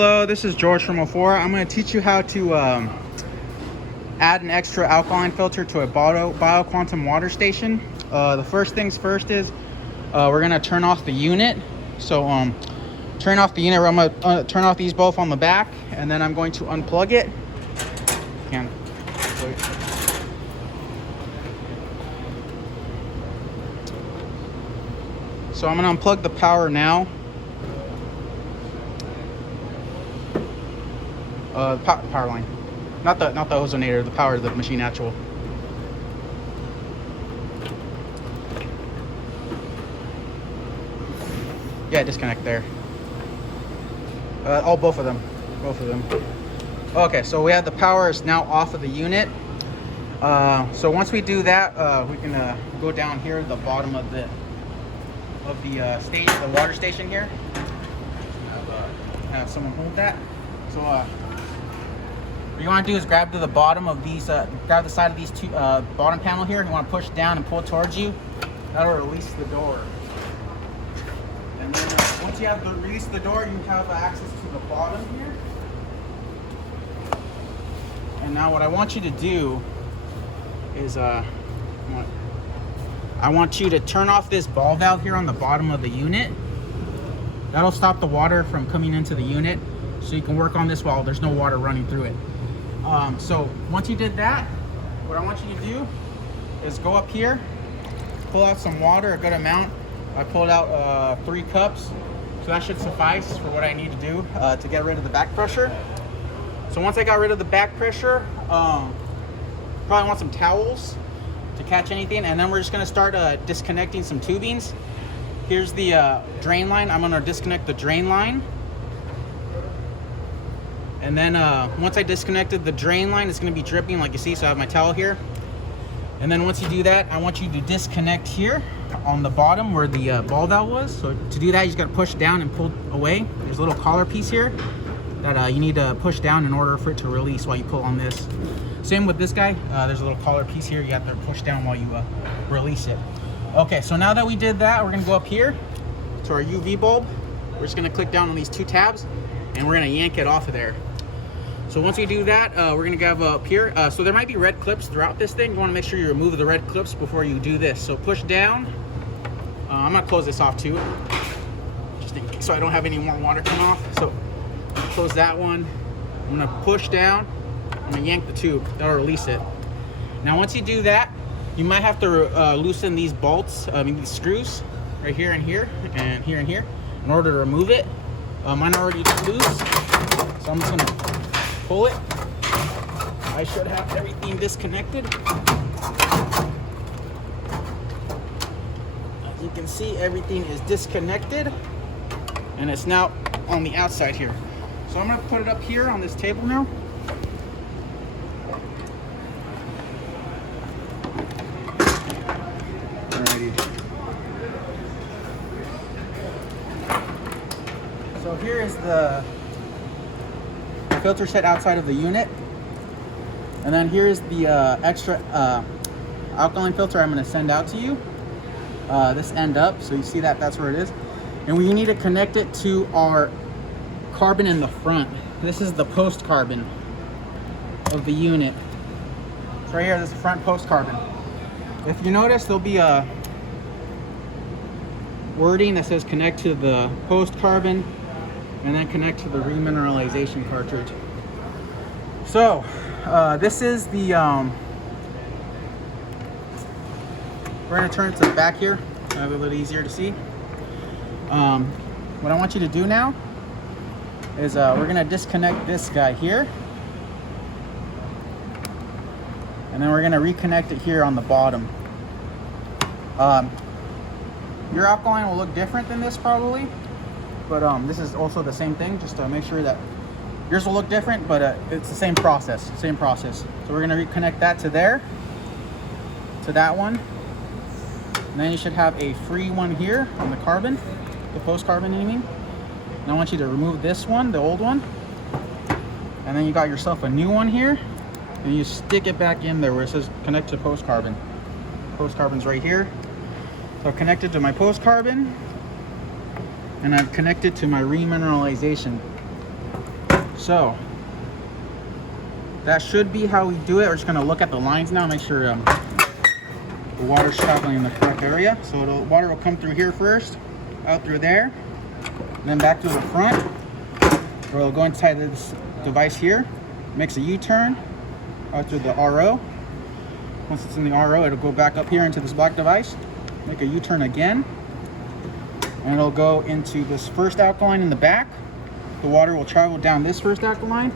Hello, this is George from Ofora. I'm going to teach you how to add an extra alkaline filter to a bioquantum water station. The first things first is we're going to turn off the unit. So turn off the unit. I'm going to turn off these both on the back, and then I'm going to unplug it. So I'm going to unplug the power now. Power line, not the ozonator, the power of the machine actual. Yeah, disconnect there. Both of them. Okay, so we have the power is now off of the unit. So once we do that, we can go down here at the bottom of the station, the water station here. Have someone hold that. So what you want to do is grab to the bottom of these, grab the side of these two bottom panel here. You want to push down and pull towards you. That'll release the door. And then once you have release the door, you have access to the bottom here. And now what I want you to do is I want you to turn off this ball valve here on the bottom of the unit. That'll stop the water from coming into the unit, so you can work on this while there's no water running through it. So once you did that, what I want you to do is go up here, pull out some water, a good amount. I pulled out 3 cups, so that should suffice for what I need to do to get rid of the back pressure. So once I got rid of the back pressure, probably want some towels to catch anything, and then we're just going to start disconnecting some tubings. Here's the drain line. I'm going to disconnect the drain line. And then once I disconnected the drain line, it's going to be dripping like you see, so I have my towel here. And then once you do that, I want you to disconnect here on the bottom where the ball valve was. So to do that, you just got to push down and pull away. There's a little collar piece here that you need to push down in order for it to release while you pull on this. Same with this guy. There's a little collar piece here. You have to push down while you release it. Okay, so now that we did that, we're going to go up here to our UV bulb. We're just going to click down on these 2 tabs, and we're going to yank it off of there. So once we do that, we're going to go up here. So there might be red clips throughout this thing. You want to make sure you remove the red clips before you do this. So push down. I'm going to close this off too, just so I don't have any more water come off. So close that one. I'm going to push down. I'm going to yank the tube. That'll release it. Now once you do that, you might have to loosen these bolts, these screws right here and here and here and here in order to remove it. Mine are already loose, so I'm just going to pull it. I should have everything disconnected. As you can see, everything is disconnected, and it's now on the outside here. So I'm going to put it up here on this table now. So here is the filter set outside of the unit, and then here's the extra alkaline filter I'm going to send out to you. This end up, so you see that's where it is, and we need to connect it to our carbon in the front. This is the post carbon of the unit. It's right here. This is the front post carbon. If you notice, there'll be a wording that says connect to the post carbon, and then connect to the remineralization cartridge. So this is the we're going to turn it to the back here, have it a little easier to see. What I want you to do now is we're going to disconnect this guy here, and then we're going to reconnect it here on the bottom. Your alkaline will look different than this probably, but this is also the same thing, just to make sure that yours will look different, but it's the same process. So we're going to reconnect that to there, to that one, and then you should have a free one here on the carbon, the post carbon, I mean. And I want you to remove this one, the old one, and then you got yourself a new one here, and you stick it back in there where it says connect to post carbon. Post carbon's right here. So I've connected to my post carbon, and I've connected to my remineralization So that should be how we do it. We're just gonna look at the lines now, make sure the water's traveling in the correct area. So the water will come through here first, out through there, and then back to the front, where it'll go inside this device here, makes a U-turn out through the RO. Once it's in the RO, it'll go back up here into this black device, make a U-turn again, and it'll go into this first alkaline in the back. The water will travel down this first alkaline,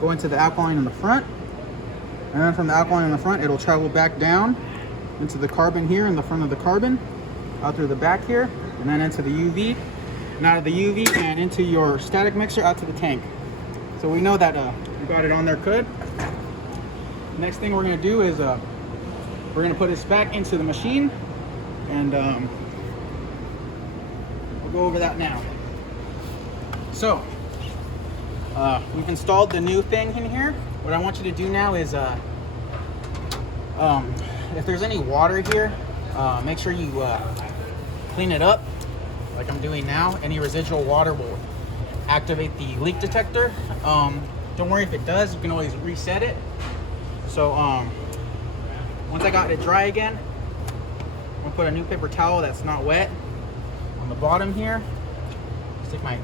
go into the alkaline in the front, and then from the alkaline in the front, it'll travel back down into the carbon here in the front of the carbon, out through the back here, and then into the UV, and out of the UV and into your static mixer out to the tank. So we know that we got it on there good. Next thing we're gonna do is we're gonna put this back into the machine, and we'll go over that now. So we've installed the new thing in here. What I want you to do now is if there's any water here, make sure you clean it up like I'm doing now. Any residual water will activate the leak detector. Don't worry if it does, you can always reset it. So once I got it dry again, I'm gonna put a new paper towel that's not wet on the bottom here. Stick my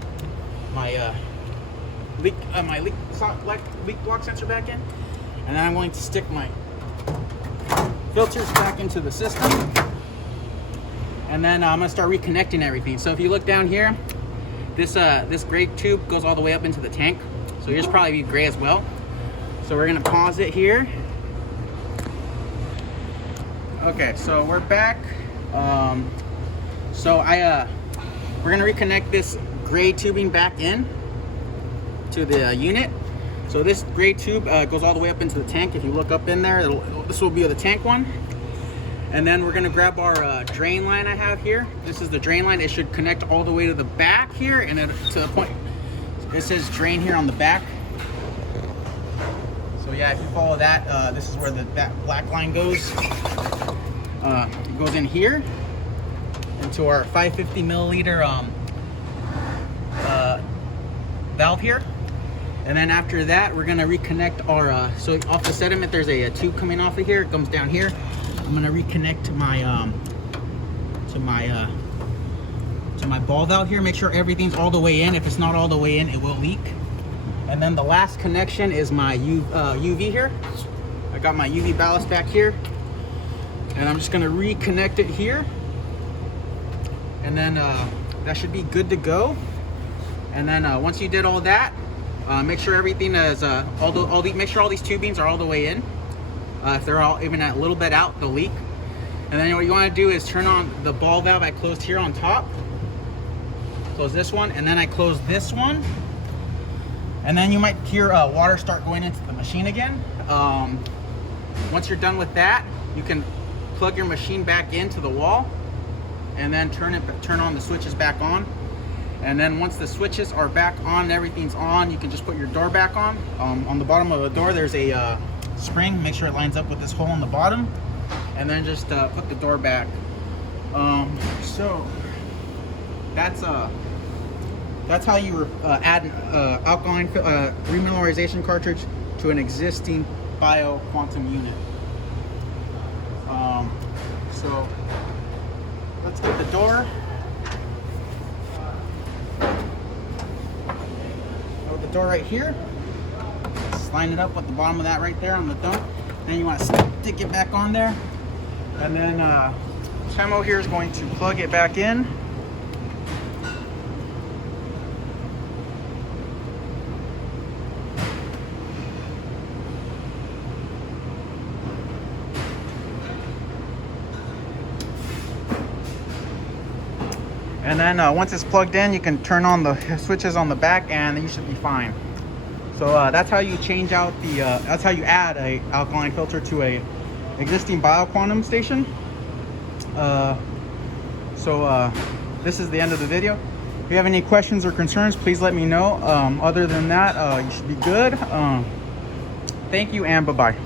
leak block sensor back in, and then I'm going to stick my filters back into the system, and then I'm gonna start reconnecting everything. So if you look down here, this gray tube goes all the way up into the tank, so yours probably be gray as well. So we're gonna pause it here. Okay, so we're back. We're gonna reconnect this gray tubing back in to the unit. So this gray tube goes all the way up into the tank. If you look up in there, this will be the tank one. And then we're gonna grab our drain line I have here. This is the drain line. It should connect all the way to the back here, and to the point it says drain here on the back. So yeah, if you follow that, this is where that black line goes. It goes in here into our 550 milliliter valve here. And then after that, we're gonna reconnect our, so off the sediment, there's a tube coming off of here. It comes down here. I'm gonna reconnect my, to my ball valve here. Make sure everything's all the way in. If it's not all the way in, it will leak. And then the last connection is my UV here. I got my UV ballast back here. And I'm just gonna reconnect it here. And then that should be good to go. And then once you did all that, make sure everything is make sure all these tubings are all the way in. If they're all even a little bit out, they'll leak. And then what you want to do is turn on the ball valve I closed here on top. Close this one, and then I close this one. And then you might hear water start going into the machine again. Once you're done with that, you can plug your machine back into the wall, and then turn on the switches back on. And then once the switches are back on, everything's on, you can just put your door back on. On the bottom of the door, there's a spring. Make sure it lines up with this hole in the bottom, and then just put the door back. So that's how you add an alkaline remineralization cartridge to an existing bio quantum unit. So let's get the door. The door right here. Just line it up with the bottom of that right there on the dump. Then you want to stick it back on there. And then Chemo here is going to plug it back in. And then once it's plugged in, you can turn on the switches on the back, and you should be fine. So that's how you change out the, that's how you add a alkaline filter to a existing bioquantum station. This is the end of the video. If you have any questions or concerns, please let me know. Other than that, you should be good. Thank you, and bye-bye.